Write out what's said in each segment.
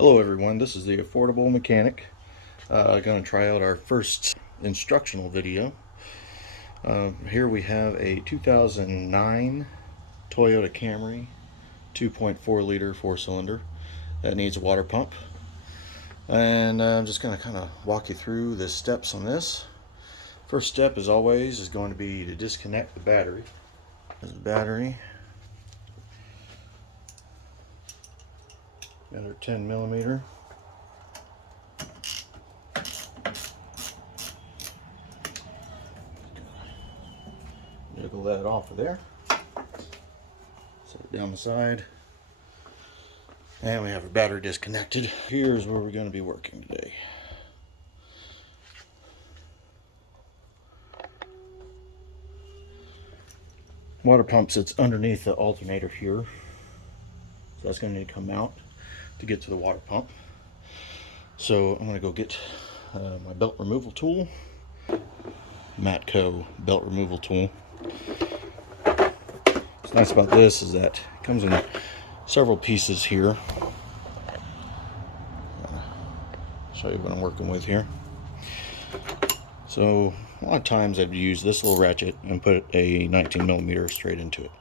Hello everyone, this is the Affordable Mechanic. Going to try out our first instructional video. Here we have a 2009 Toyota Camry 2.4 liter 4-cylinder that needs a water pump. And I'm just going to kind of walk you through the steps on this. First step, as always, is going to be to disconnect the battery. There's the battery. Got our 10mm. Jiggle that off of there. Set it down the side. And we have our battery disconnected. Here's where we're going to be working today. Water pump sits underneath the alternator here. So that's going to need to come out to get to the water pump. So I'm going to go get my belt removal tool. Matco belt removal tool. What's nice about this is that it comes in several pieces here. Show you what I'm working with here. So a lot of times I'd use this little ratchet and put a 19mm straight into it.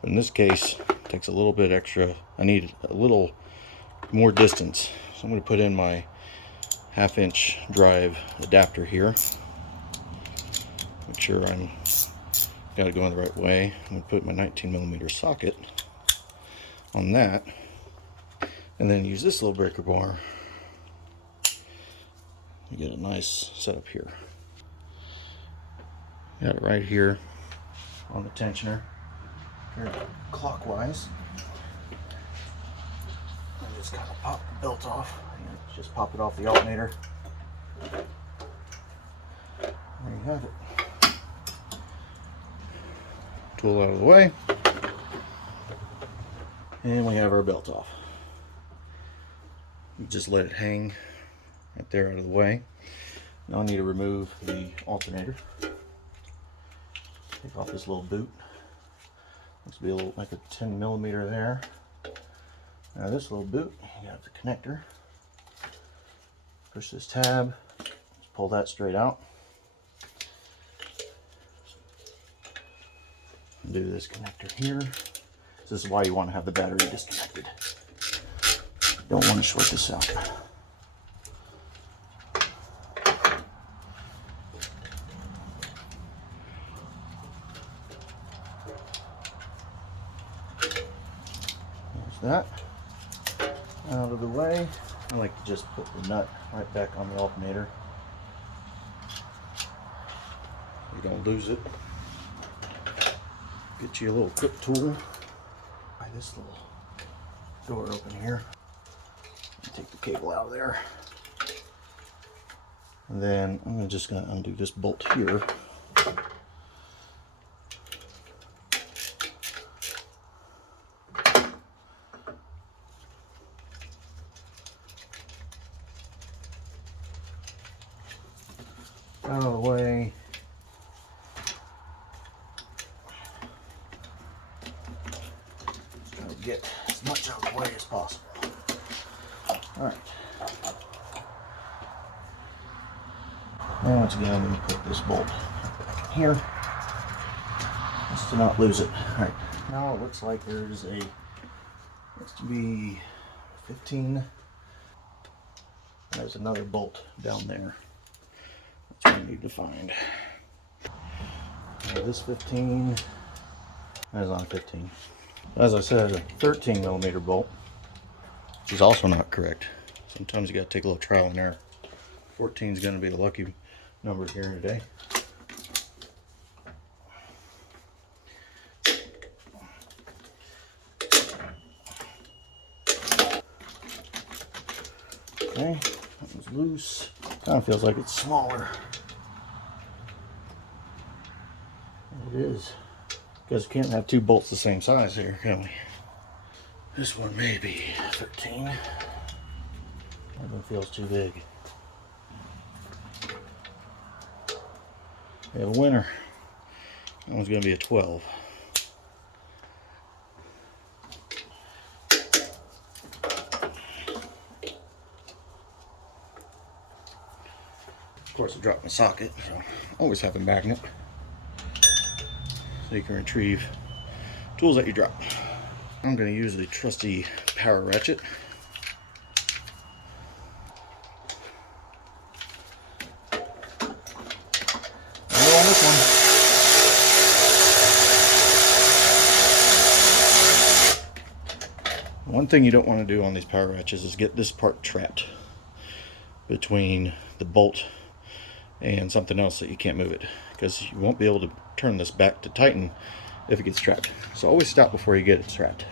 But in this case, it takes a little bit extra. I need a little more distance. So I'm going to put in my 1/2-inch drive adapter here. Make sure I'm got it going the right way. I'm going to put my 19mm socket on that. And then use this little breaker bar to get a nice setup here. Got it right here on the tensioner. Here, clockwise. I just kind of pop the belt off. Just pop it off the alternator. There you have it. Tool out of the way. And we have our belt off. Just let it hang right there out of the way. Now I need to remove the alternator. Take off this little boot. Looks to be a little like a 10mm there. Now this little boot, you have the connector. Push this tab, just pull that straight out. Do this connector here. This is why you want to have the battery disconnected. You don't want to short this out. There's that. Out of the way. I like to just put the nut right back on the alternator. You don't lose it. Get you a little clip tool. By this little door open here. Take the cable out of there. And then I'm just going to undo this bolt here. Out of the way. Try to get as much out of the way as possible. Alright. And once again, I'm going to put this bolt back in here just to not lose it. Alright. Now it looks like there's looks to be 15. There's another bolt down there. That's what I need to find. This 15 is on 15. As I said, a 13mm bolt, which is also not correct. Sometimes you got to take a little trial and error. 14 is going to be the lucky number here today. Okay, that one's loose. Kind of feels like it's smaller. It is. Because we can't have two bolts the same size here, can we? This one may be 13. That one feels too big. We have a winner. That one's going to be a 12. course, I dropped my socket, so always have a magnet so you can retrieve tools that you drop. I'm going to use the trusty power ratchet. On this one thing you don't want to do on these power ratchets is get this part trapped between the bolt and something else that you can't move it, because you won't be able to turn this back to tighten if it gets trapped. So always stop before you get it trapped.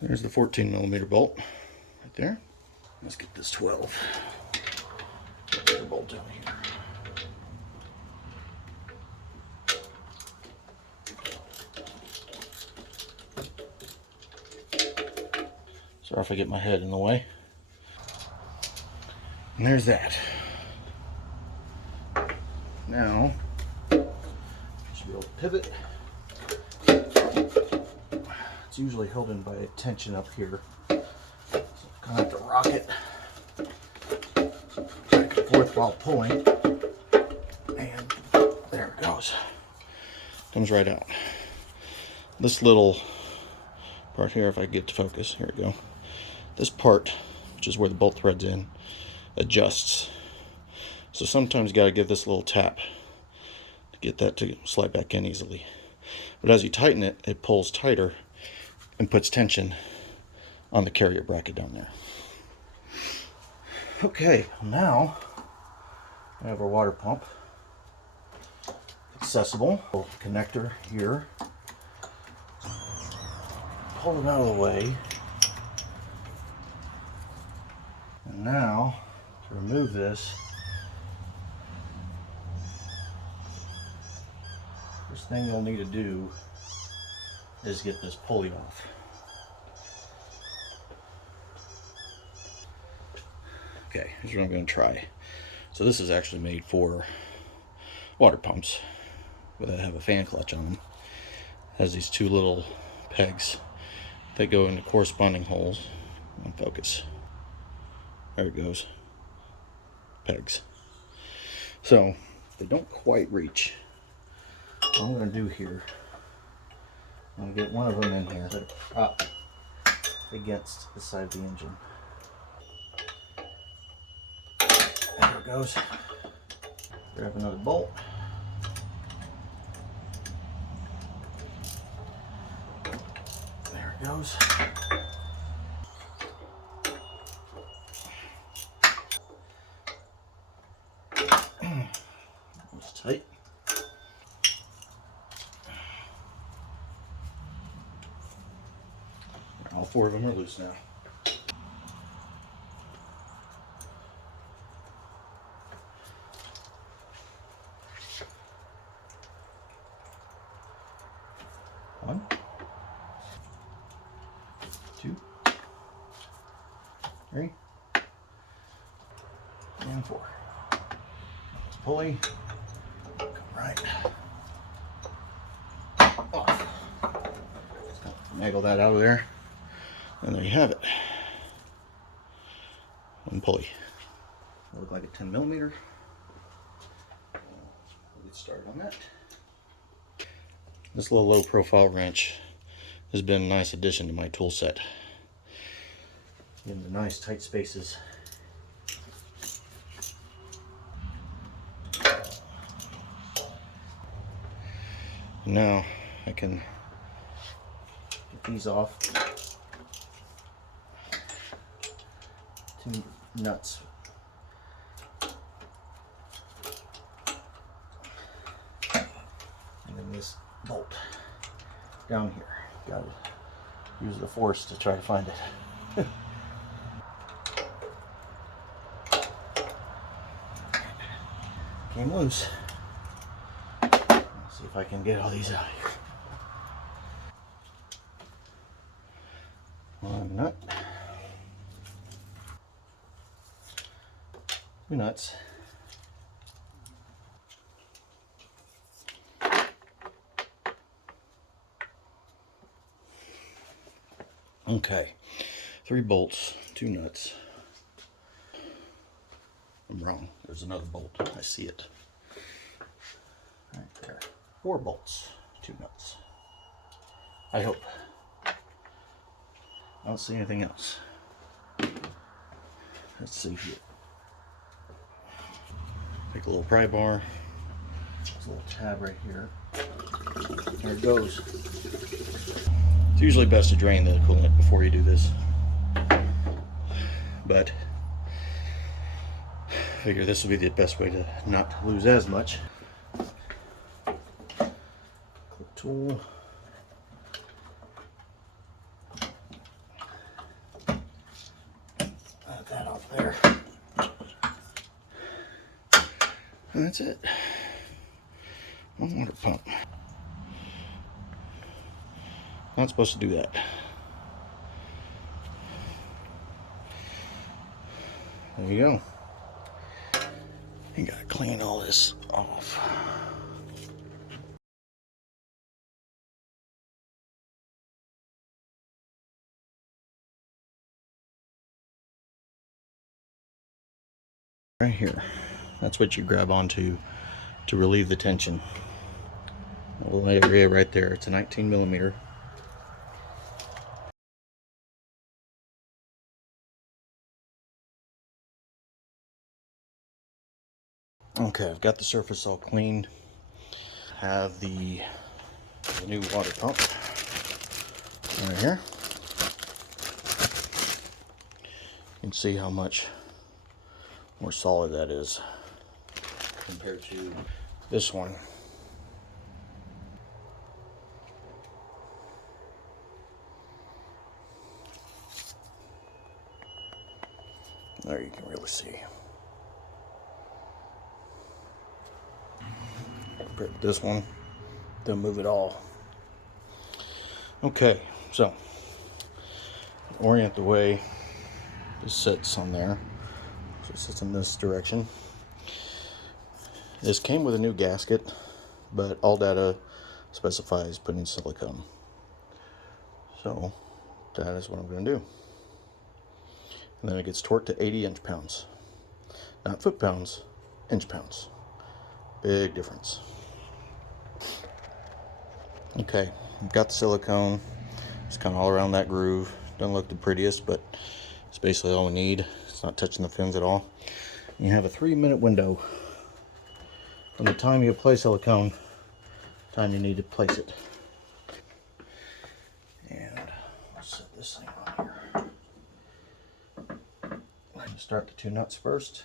There's the 14mm bolt right there. Let's get this 12 bolt down here. Sorry if I get my head in the way. And there's that. Now, should be able to pivot. It's usually held in by a tension up here. So I'm gonna have to rock it back and forth while pulling. And there it goes. Comes right out. This little part here, if I get to focus, here we go. This part, which is where the bolt threads in, adjusts. So sometimes you gotta give this a little tap to get that to slide back in easily. But as you tighten it, it pulls tighter and puts tension on the carrier bracket down there. Okay, now I have our water pump. Accessible. Connector here. Pull it out of the way. And now, to remove this, first thing you'll need to do is get this pulley off. Okay, here's what I'm going to try. So this is actually made for water pumps, but they have a fan clutch on them. It has these two little pegs that go into corresponding holes. On focus. There it goes. Pegs. So they don't quite reach. What I'm going to do here, I'm going to get one of them in here that up against the side of the engine. There it goes. Grab another bolt. There it goes. It's tight. All four of them are loose now. One, two, three, and four. Pulley, come right off. Just naggle that out of there, and there you have it. One pulley. It'll look like a 10mm. We'll get started on that. This little low profile wrench has been a nice addition to my tool set. In the nice tight spaces. Now I can get these off. Two nuts. And then this bolt down here. Gotta use the force to try to find it. Came loose. Let's see if I can get all these out here. One nut. Two nuts. Okay, 3 bolts, 2 nuts. I'm wrong. There's another bolt. I see it. Right there. 4 bolts, 2 nuts. I hope. I don't see anything else. Let's see here. Take a little pry bar. There's a little tab right here. There it goes. It's usually best to drain the coolant before you do this, but I figure this will be the best way to not lose as much. Clip tool. Add that up there. And that's it. One water pump. Not supposed to do that. There you go. You gotta clean all this off. Right here. That's what you grab onto to relieve the tension. A little area right there. It's a 19 millimeter. Okay, I've got the surface all cleaned. Have the new water pump right here. You can see how much more solid that is compared to this one. There you can really see. Compared to this one, they'll move it all. Okay, so orient the way this sits on there. So it sits in this direction. This came with a new gasket, but all data specifies putting silicone. So that is what I'm going to do. And then it gets torqued to 80 inch-pounds. Not foot-pounds, inch-pounds. Big difference. Okay, I've got the silicone. It's kind of all around that groove. Doesn't look the prettiest, but it's basically all we need. It's not touching the fins at all. You have a 3-minute window from the time you apply silicone, time you need to place it. And I'll set this thing on here. Start the 2 nuts first.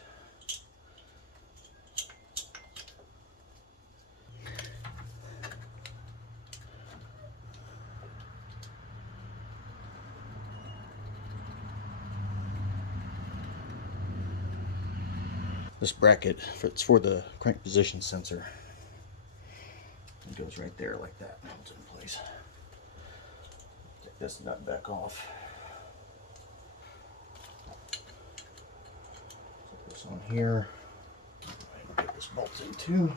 This bracket, it's for the crank position sensor. It goes right there like that, holds it in place. Take this nut back off. Put this on here. Get this bolt in too.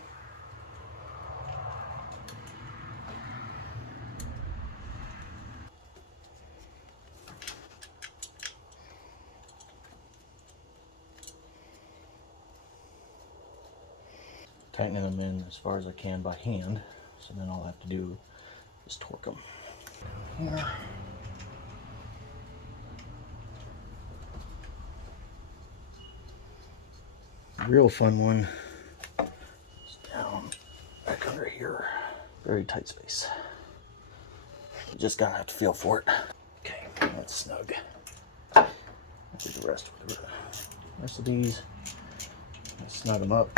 Tightening them in as far as I can by hand. So then all I have to do is torque them. Here. Real fun one is down back under here. Very tight space. You just gotta have to feel for it. Okay, that's snug. I'll do the rest with the rest of these. Let's snug them up.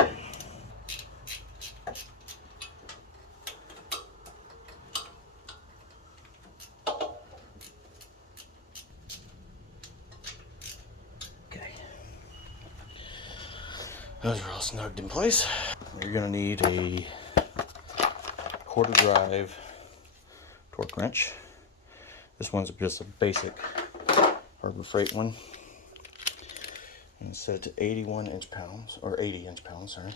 Those are all snugged in place. You're going to need a quarter drive torque wrench. This one's just a basic Harbor Freight one. And it's set to 81 inch-pounds, or 80 inch-pounds, sorry.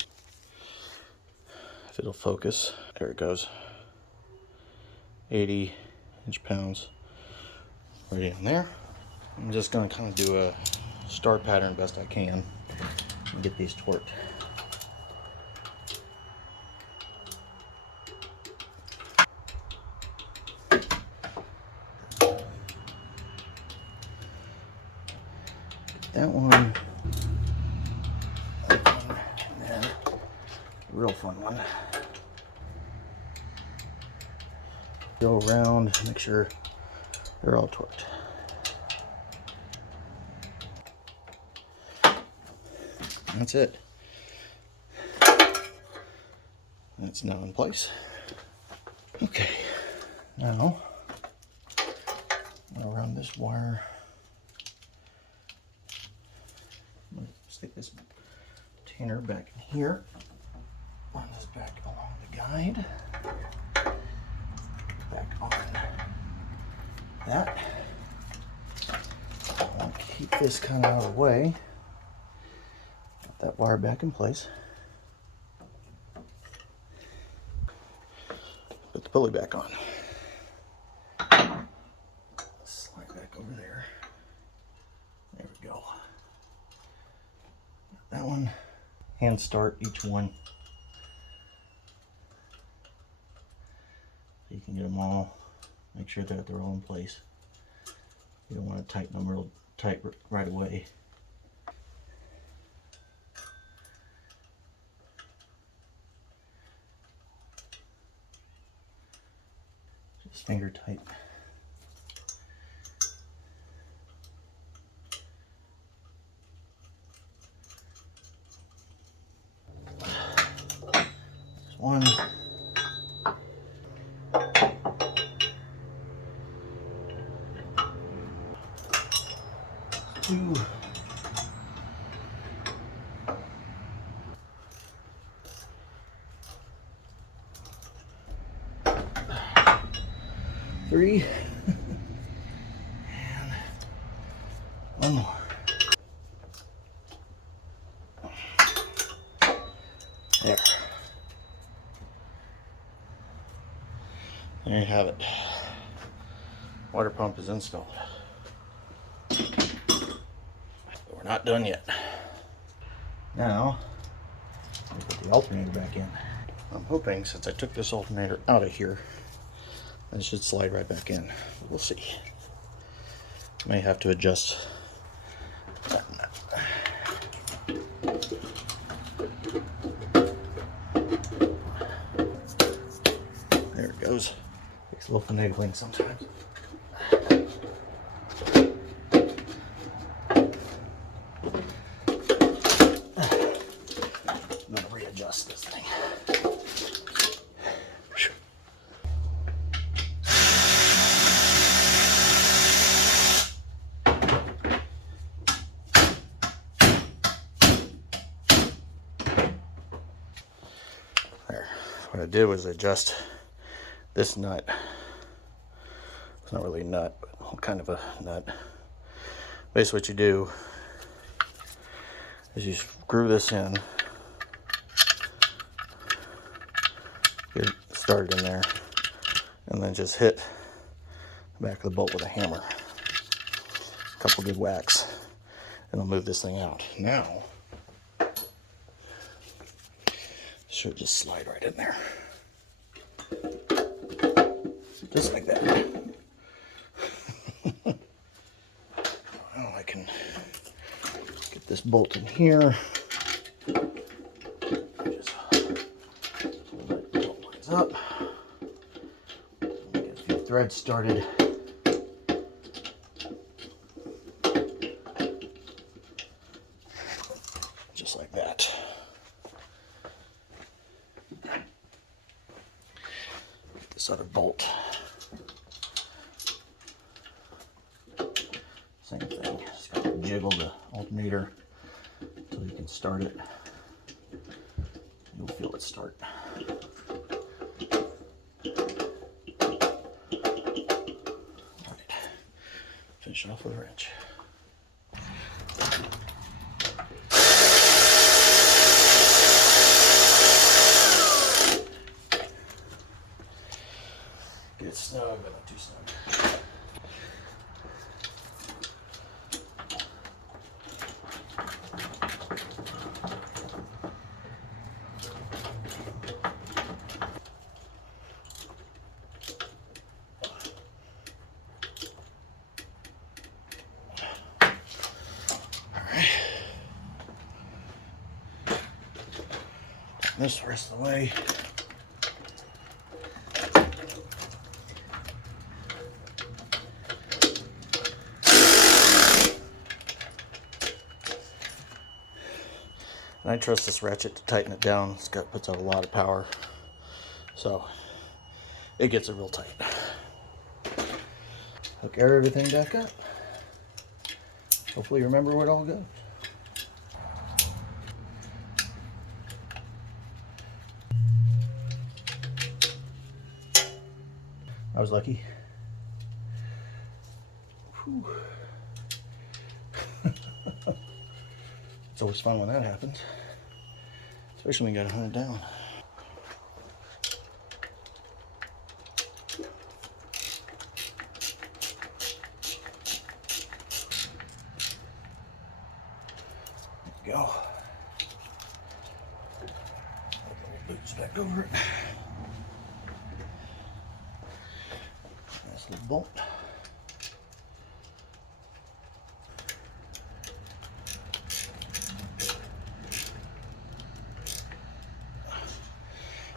If it'll focus, there it goes. 80 inch-pounds. right in there. I'm just going to kind of do a star pattern best I can and get these torqued. That one, and then a real fun one. Go around, make sure they're all torqued. That's it. That's now in place. Okay, now I'll run this wire. I'm going to stick this retainer back in here. Run this back along the guide. Back on that. I'll keep this kind of out of the way. Get that wire back in place. Put the pulley back on. Slide back over there. There we go. That one. Hand start each one. So you can get them all. Make sure that they're all in place. You don't want to tighten them real tight right away. Just finger tight. There's one. 2. 3. And one more. There. There you have it. Water pump is installed. But we're not done yet. Now, I'll put the alternator back in. I'm hoping, since I took this alternator out of here, it should slide right back in. We'll see. May have to adjust that nut. There it goes. Takes a little finagling sometimes. I'm gonna readjust this thing. There. What I did was adjust this nut. It's not really a nut, but kind of a nut. Basically what you do is you screw this in, get it started in there, and then just hit the back of the bolt with a hammer. A couple good whacks, and it'll move this thing out. Now, should just slide right in there. Just like that. Now I can get this bolt in here. Just pull that bolt lines up. Get a few threads started. Just like that. Get this other bolt. Same thing, just got to jiggle the alternator until you can start it. You'll feel it start. Alright, finish off with a wrench. Get it snug, but not too snug. this the rest of the way. And I trust this ratchet to tighten it down. Puts out a lot of power, so it gets it real tight. Hook everything back up. Hopefully remember where it all goes. I was lucky. Whew. It's always fun when that happens, especially when you got to hunt it down. There we go. Boots back over it. Nice little bolt.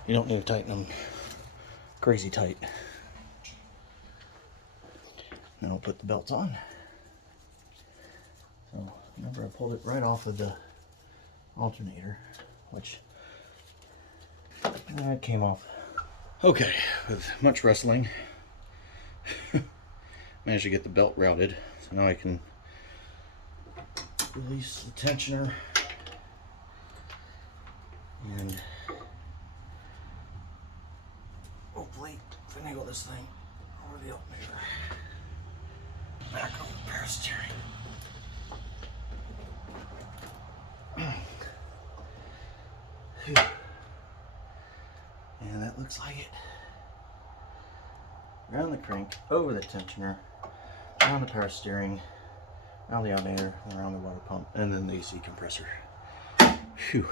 You don't need to tighten them crazy tight. Now we'll put the belts on. So remember, I pulled it right off of the alternator, which it came off. Okay, with much wrestling, managed to get the belt routed. So now I can release the tensioner and hopefully finagle this thing over the alternator. Back over the power steering. And that looks like it. Around the crank, over the tensioner, around the power steering, around the alternator, around the water pump, and then the AC compressor. Phew.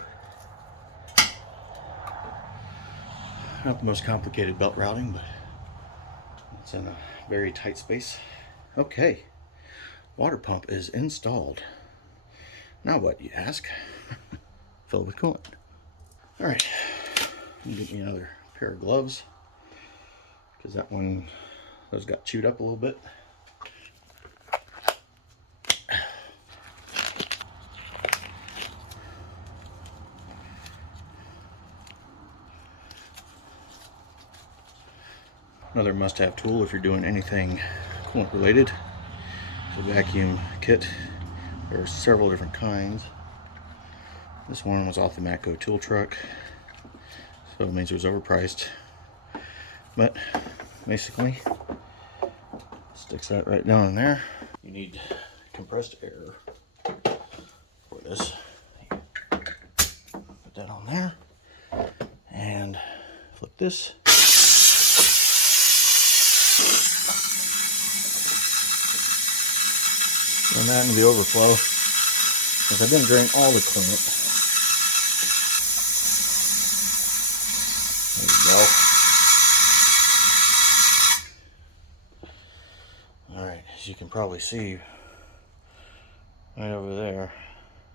Not the most complicated belt routing, but it's in a very tight space. Okay, water pump is installed. Now what, you ask? Fill it with coolant. All right, get me another pair of gloves, because those got chewed up a little bit. Another must-have tool if you're doing anything coolant related is a vacuum kit. There are several different kinds. This one was off the Matco tool truck, so it means it was overpriced. But basically, sticks that right down in there. You need compressed air for this. Put that on there and flip this. Run that into the overflow, because I didn't drain all the coolant. There we go. Alright, as you can probably see, right over there,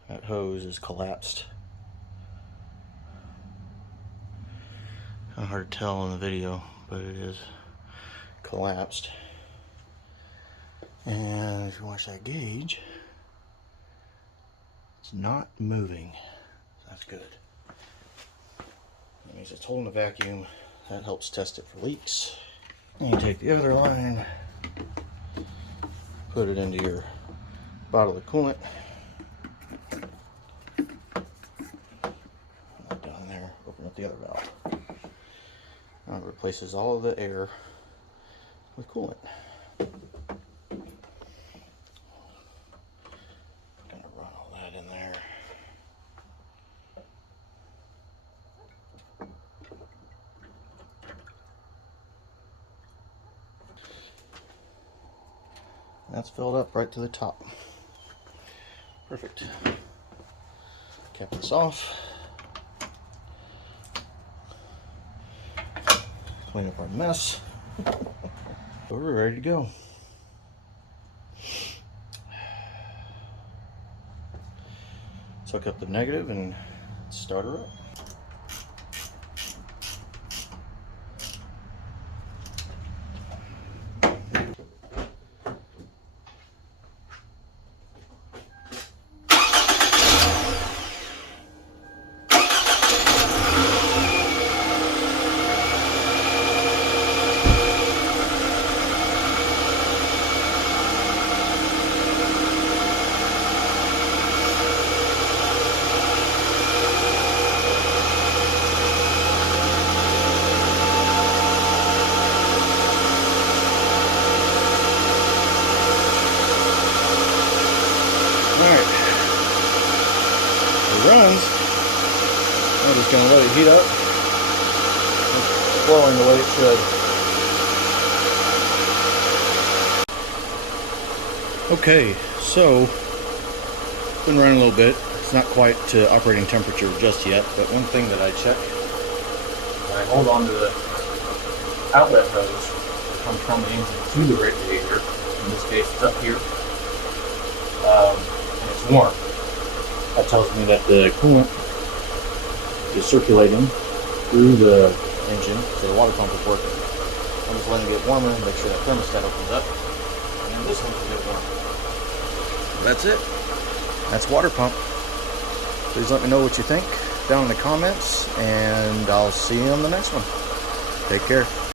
that hose is collapsed. Kind of hard to tell in the video, but it is collapsed. And if you watch that gauge, it's not moving. That's good. That means it's holding the vacuum. That helps test it for leaks. And you take the other line, put it into your bottle of coolant. Down there, open up the other valve. Now it replaces all of the air with coolant. That's filled up right to the top. Perfect. Cap this off. Clean up our mess. So we're ready to go. Suck up the negative and start her up. let it heat up. It's flowing the way it should. Okay, so been running a little bit. It's not quite to operating temperature just yet, but one thing that I check, I hold on to the outlet hose that comes from the engine to the radiator. In this case, it's up here, and it's warm. That tells me that the coolant is circulating through the engine, so the water pump is working. I'm just letting it get warmer and make sure that thermostat opens up, and then this one's a bit warm. That's it. That's water pump. Please let me know what you think down in the comments, and I'll see you on the next one. Take care.